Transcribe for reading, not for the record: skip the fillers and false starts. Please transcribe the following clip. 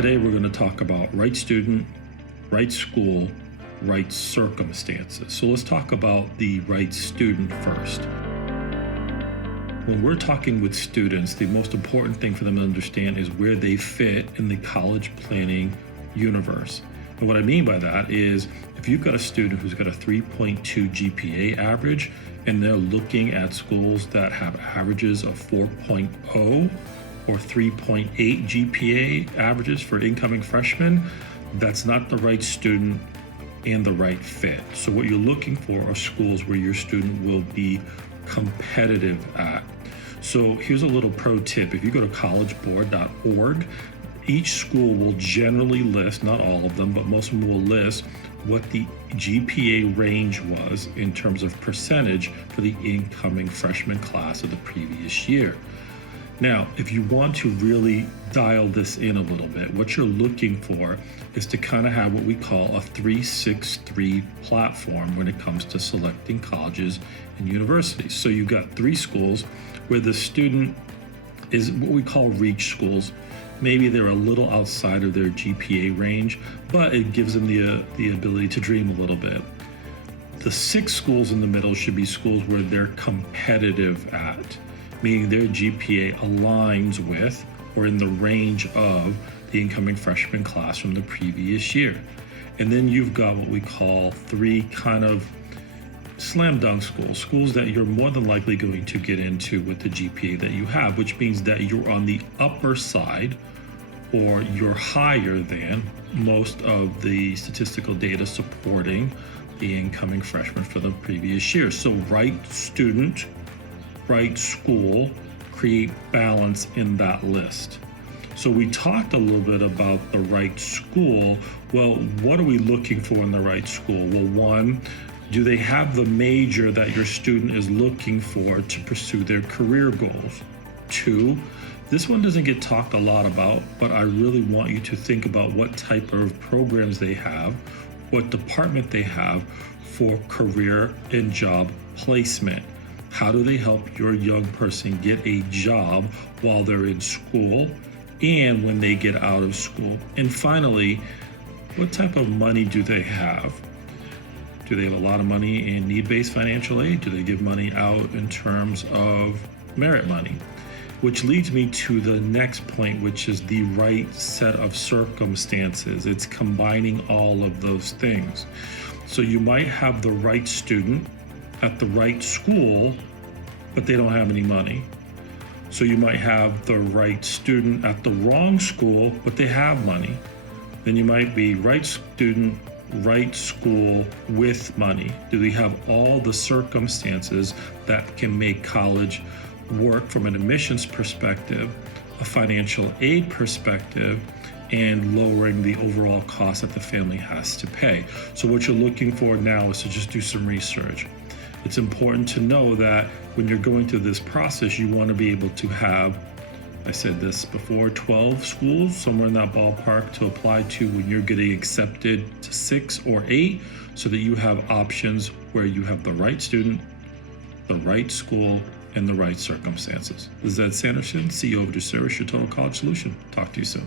Today we're going to talk about right student, right school, right circumstances. So let's talk about the right student first. When we're talking with students, the most important thing for them to understand is where they fit in the college planning universe. And what I mean by that is if you've got a student who's got a 3.2 GPA average and they're looking at schools that have averages of 4.0 or 3.8 GPA averages for incoming freshmen, that's not the right student and the right fit. So what you're looking for are schools where your student will be competitive at. So here's a little pro tip. If you go to collegeboard.org, each school will generally list, not all of them, but most of them will list what the GPA range was in terms of percentage for the incoming freshman class of the previous year. Now, if you want to really dial this in a little bit, what you're looking for is to kind of have what we call a 363 platform when it comes to selecting colleges and universities. So you've got three schools where the student is what we call reach schools. Maybe they're a little outside of their GPA range, but it gives them the ability to dream a little bit. The 6 schools in the middle should be schools where they're competitive at, meaning their GPA aligns with or in the range of the incoming freshman class from the previous year. And then you've got what we call 3 kind of slam dunk schools that you're more than likely going to get into with the GPA that you have, which means that you're on the upper side or you're higher than most of the statistical data supporting the incoming freshmen for the previous year. So right student, right school, create balance in that list. So we talked a little bit about the right school. Well, what are we looking for in the right school? Well, one, do they have the major that your student is looking for to pursue their career goals? 2, this one doesn't get talked a lot about, but I really want you to think about what type of programs they have, what department they have for career and job placement. How do they help your young person get a job while they're in school and when they get out of school? And finally, what type of money do they have? Do they have a lot of money in need-based financial aid? Do they give money out in terms of merit money? Which leads me to the next point, which is the right set of circumstances. It's combining all of those things. So you might have the right student at the right school, but they don't have any money. So you might have the right student at the wrong school, but they have money. Then you might be right student, right school with money. Do they have all the circumstances that can make college work from an admissions perspective, a financial aid perspective, and lowering the overall cost that the family has to pay? So what you're looking for now is to just do some research. It's important to know that when you're going through this process, you want to be able to have, I said this before, 12 schools, somewhere in that ballpark, to apply to when you're getting accepted to 6 or 8, so that you have options where you have the right student, the right school, and the right circumstances. This is Ed Sanderson, CEO of Ducerus, your total college solution. Talk to you soon.